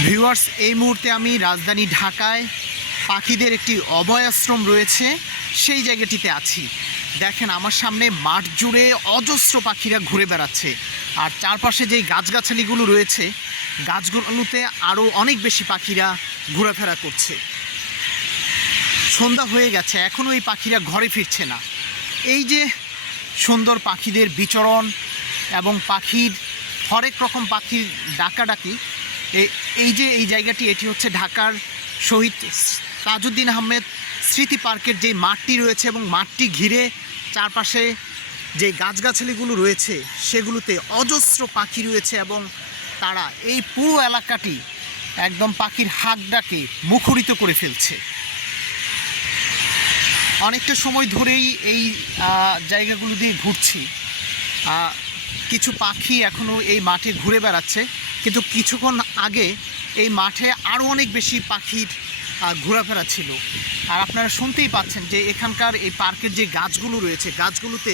Viewers, এই মুহূর্তে আমি রাজধানী ঢাকায় পাখিদের একটি অভয়াশ্রম রয়েছে সেই জায়গাটিতে আছি। দেখেন আমার সামনে মাঠ জুড়ে অজস্র পাখিরা ঘুরে বেড়াচ্ছে, আর চারপাশে যেই গাছগাছালিগুলো রয়েছে গাছগুলোতে আরও অনেক বেশি পাখিরা ঘোরাফেরা করছে। সন্ধ্যা হয়ে গেছে, এখনও এই পাখিরা ঘরে ফিরছে না। এই যে সুন্দর পাখিদের বিচরণ এবং পাখির হরেক রকম পাখির ডাকাডাকি, এই জায়গাটি এটি হচ্ছে ঢাকার শহীদ তাজউদ্দিন আহমেদ স্মৃতি পার্কের যে মাঠটি রয়েছে এবং মাঠটি ঘিরে চারপাশে যে গাছগাছালিগুলো রয়েছে সেগুলোতে অজস্র পাখি রয়েছে এবং তারা এই পুরো এলাকাটি একদম পাখির হাঁক ডাকে মুখরিত করে ফেলছে। অনেকটা সময় ধরেই এই জায়গাগুলো দিয়ে ঘুরছি। কিছু পাখি এখনও এই মাঠে ঘুরে বেড়াচ্ছে, কিন্তু কিছুক্ষণ আগে এই মাঠে আরও অনেক বেশি পাখির ঘোরাফেরা ছিল। আর আপনারা শুনতেই পাচ্ছেন যে এখানকার এই পার্কের যে গাছগুলো রয়েছে গাছগুলোতে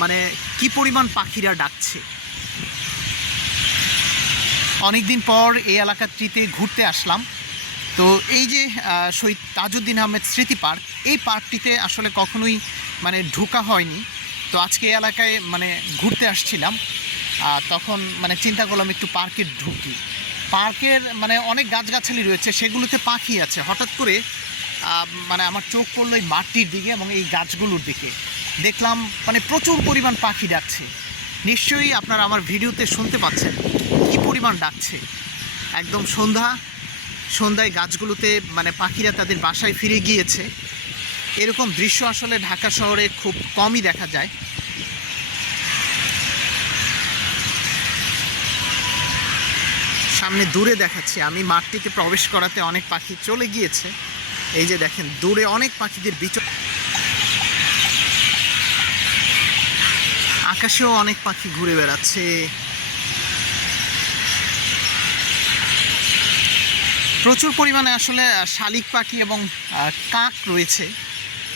মানে কি পরিমাণ পাখিরা ডাকছে। অনেক দিন পর এই এলাকাটিতে ঘুরতে আসলাম। তো এই যে শহীদ তাজউদ্দিন আহমেদ স্মৃতি পার্ক, এই পার্কটিতে আসলে কখনোই মানে ঢোকা হয়নি। তো আজকে এই এলাকায় মানে ঘুরতে আসছিলাম, তখন মানে চিন্তা করলাম একটু পার্কে ঢুকি। পার্কের মানে অনেক গাছগাছালি রয়েছে, সেগুলোতে পাখি আছে। হঠাৎ করে মানে আমার চোখ পড়লো এই মাঠটির দিকে এবং এই গাছগুলোর দিকে। দেখলাম মানে প্রচুর পরিমাণ পাখি ডাকছে। নিশ্চয়ই আপনারা আমার ভিডিওতে শুনতে পাচ্ছেন কী পরিমাণ ডাকছে। একদম সন্ধ্যায় গাছগুলোতে মানে পাখিরা তাদের বাসায় ফিরে গিয়েছে। এরকম দৃশ্য আসলে ঢাকা শহরে খুব কমই দেখা যায়। সামনে দূরে দেখাচ্ছি আমি, মাঠটিতে প্রবেশ করাতে অনেক পাখি চলে গিয়েছে। এই যে দেখেন দূরে অনেক পাখিদের আকাশেও অনেক পাখি ঘুরে বেড়াচ্ছে। প্রচুর পরিমাণে আসলে শালিক পাখি এবং কাক রয়েছে,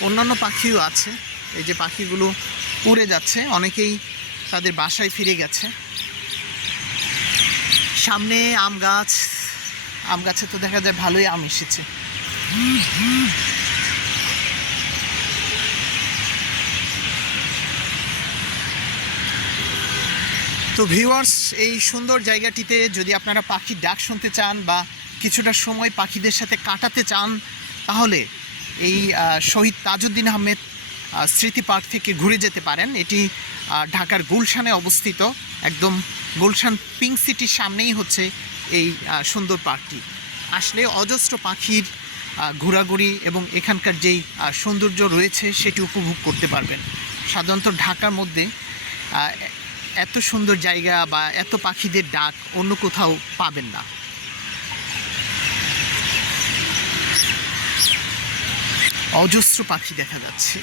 অন্যান্য পাখিও আছে। এই যে পাখিগুলো উড়ে যাচ্ছে, অনেকেই তাদের বাসায় ফিরে গেছে। সামনে আম গাছে তো দেখা যায় ভালোই আম এসেছে। তো ভিউয়ার্স, এই সুন্দর জায়গাটিতে যদি আপনারা পাখির ডাক শুনতে চান বা কিছুটা সময় পাখিদের সাথে কাটাতে চান, তাহলে এই শহীদ তাজউদ্দিন আহমেদ স্মৃতি পার্ক থেকে ঘুরে যেতে পারেন। এটি ঢাকার গুলশানে অবস্থিত। একদম গুলশান পিঙ্ক সিটির সামনেই হচ্ছে এই সুন্দর পার্কটি। আসলে অজস্র পাখির ঘোরাঘুরি এবং এখানকার যেই সৌন্দর্য রয়েছে সেটি উপভোগ করতে পারবেন। সাধারণত ঢাকার মধ্যে এত সুন্দর জায়গা বা এত পাখিদের ডাক অন্য কোথাও পাবেন না। অজস্র পাখি দেখা যাচ্ছে।